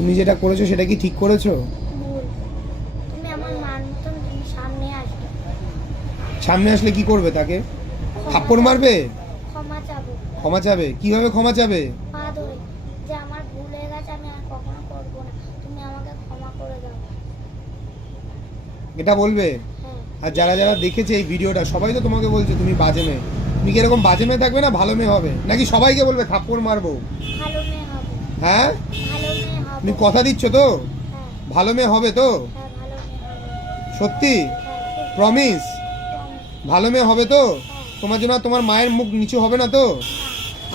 তুমি যেটা করেছো সেটা কি ঠিক করেছো? ভুল। তুমি আমার মার মতন, তুমি সামনে আসবে। সামনে আসলে কি করবে? তাকে ক্ষমা থাপ্পড় চাবো। মারবে? ক্ষমা চাবো। ক্ষমা চাবে? কিভাবে ক্ষমা চাবে? পা ধরে, যে আমার ভুল হয়ে গেছে, আমি আর কখনো করবো না, তুমি আমাকে ক্ষমা করে দাও। এটা বলবে? হ্যাঁ। আর যারা যারা দেখেছে এই ভিডিওটা সবাই তো তোমাকে বলছে তুমি বাজে মেয়ে। তুমি কি এরকম বাজে মেয়ে থাকবে না ভালো মেয়ে হবে? নাকি সবাইকে বলবে থাপ্পড় মারবো? ভালো মেয়ে হবো। হ্যাঁ, ভালো মেয়ে হবো। তুমি কথা দিচ্ছ তো? হ্যাঁ। ভালো মেয়ে হবে তো? হ্যাঁ, ভালো মেয়ে হবো। সত্যি? হ্যাঁ। প্রমিস? promise। ভালো মেয়ে হবে তো? হ্যাঁ। তোমার জন্য আর তোমার মায়ের মুখ নিচু হবে না তো?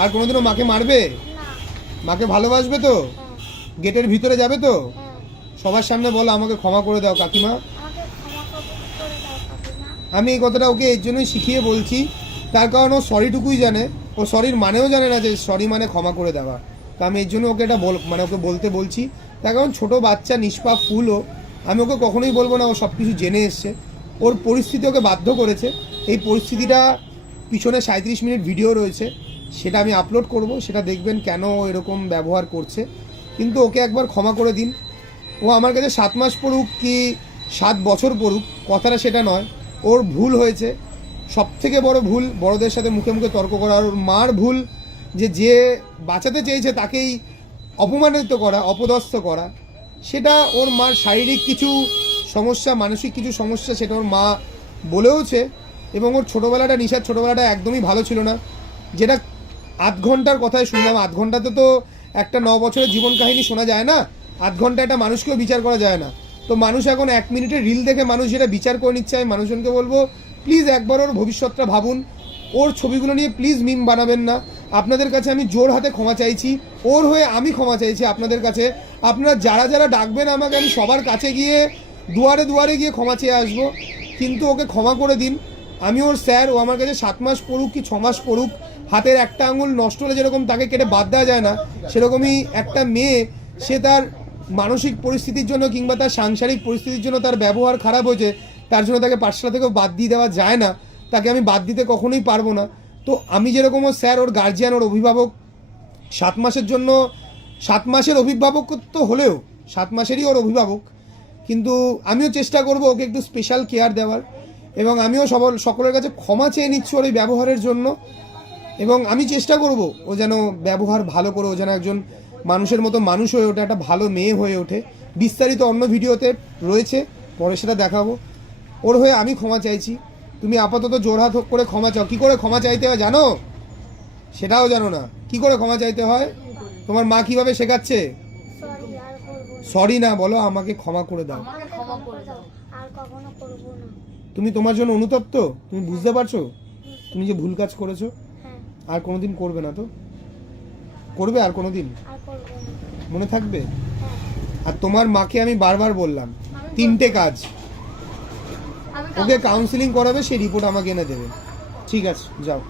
আর কোনোদিনও মাকে মারবে? না। মাকে ভালোবাসবে তো? হ্যাঁ। গেটের ভিতরে যাবে তো? হ্যাঁ। সবার সামনে বলো আমাকে ক্ষমা করে দাও কাকিমা। আমাকে ক্ষমা করে দাও কাকিমা। আমি এই কথাটা ওকে এর জন্যই শিখিয়ে বলছি, তার কারণ ও সরিটুকুই জানে, ও সরির মানেও জানে না যে সরি মানে ক্ষমা করে দেওয়া। তো আমি এর জন্য ওকে এটা ওকে বলতে বলছি। তার কারণ ছোটো বাচ্চা নিষ্পাপ ফুলও, আমি ওকে কখনোই বলবো না ও সব কিছু জেনে এসছে। ওর পরিস্থিতি ওকে বাধ্য করেছে। এই পরিস্থিতিটা পিছনে 37 মিনিট ভিডিও রয়েছে, সেটা আমি আপলোড করব, সেটা দেখবেন কেন ও এরকম ব্যবহার করছে। কিন্তু ওকে একবার ক্ষমা করে দিন। ও আমার কাছে 7 মাস পড়ুক কি 7 বছর পড়ুক, কথাটা সেটা নয়। ওর ভুল হয়েছে, সব থেকে বড় ভুল বড়দের সাথে মুখে মুখে তর্ক করা। আর ওর মার ভুল যে বাঁচাতে চেয়েছে তাকেই অপমানিত করা, অপদস্থ করা। সেটা ওর মার শারীরিক কিছু সমস্যা, মানসিক কিছু সমস্যা, সেটা ওর মা বলেওছে। এবং ওর ছোটোবেলাটা, নিশার ছোটোবেলাটা একদমই ভালো ছিল না। যেটা 8 ঘন্টার কথাই শুনলাম, 8 ঘন্টাতে তো একটা 9 বছরের জীবন কাহিনী শোনা যায় না। 8 ঘন্টা একটা মানুষকেও বিচার করা যায় না। তো মানুষ এখন 1 মিনিটের রিল দেখে মানুষ যেটা বিচার করে নিচ্ছে, আমি মানুষজনকে বলবো প্লিজ একবার ওর ভবিষ্যৎটা ভাবুন। ওর ছবিগুলো নিয়ে প্লিজ মিম বানাবেন না। আপনাদের কাছে আমি জোর হাতে ক্ষমা চাইছি, ওর হয়ে আমি ক্ষমা চাইছি আপনাদের কাছে। আপনারা যারা যারা ডাকবেন আমাকে, আমি সবার কাছে গিয়ে দুয়ারে দুয়ারে গিয়ে ক্ষমা চেয়ে আসবো। কিন্তু ওকে ক্ষমা করে দিন। আমি ওর স্যার, ও আমার কাছে 7 মাস পড়ুক কি 6 মাস পড়ুক, হাতের একটা আঙুল নষ্ট হলে যেরকম তাকে কেটে বাদ দেওয়া যায় না, সেরকমই একটা মেয়ে, সে তার মানসিক পরিস্থিতির জন্য কিংবা তার সাংসারিক পরিস্থিতির জন্য তার ব্যবহার খারাপ হয়েছে, তার জন্য তাকে পাঠশালা থেকেও বাদ দিয়ে দেওয়া যায় না। তাকে আমি বাদ দিতে কখনোই পারবো না। তো আমি যেরকম ওর স্যার, ওর গার্জিয়ান, ওর অভিভাবক, 7 মাসের জন্য 7 মাসের অভিভাবকত্ব হলেও 7 মাসেরই ওর অভিভাবক। কিন্তু আমিও চেষ্টা করব ওকে একটু স্পেশাল কেয়ার দেওয়ার। এবং আমিও সকলের কাছে ক্ষমা চেয়ে নিচ্ছি ওর এই ব্যবহারের জন্য। এবং আমি চেষ্টা করব ও যেন ব্যবহার ভালো করে, ও যেন একজন মানুষের মতো মানুষ হয়ে ওঠে, একটা ভালো মেয়ে হয়ে ওঠে। বিস্তারিত অন্য ভিডিওতে রয়েছে, পরে সেটা দেখাবো। ওর হয়ে আমি ক্ষমা চাইছি। তুমি আপাতত জোরহাত করে ক্ষমা চাও। কী করে ক্ষমা চাইতে হয় জানো? সেটাও জানো না। কি করে ক্ষমা চাইতে হয়? তোমার মা কিভাবে শেখাচ্ছে? সরি, আর করবো না। সরি না, বলো আমাকে ক্ষমা করে দাও। আমাকে ক্ষমা করে দাও, আর কখনো করবো না। তুমি তোমার জন্য অনুতপ্ত, তুমি বুঝতে পারছো তুমি যে ভুল কাজ করেছো। হ্যাঁ। আর কোনোদিন করবে না তো? করবে আর কোনোদিন? আর করবো না। মনে থাকবে? হ্যাঁ। আর তোমার মাকে আমি বারবার বললাম 3টে কাজ, ওকে কাউন্সিলিং করাবে, সেই রিপোর্ট আমাকে এনে দেবে। ঠিক আছে, যাও।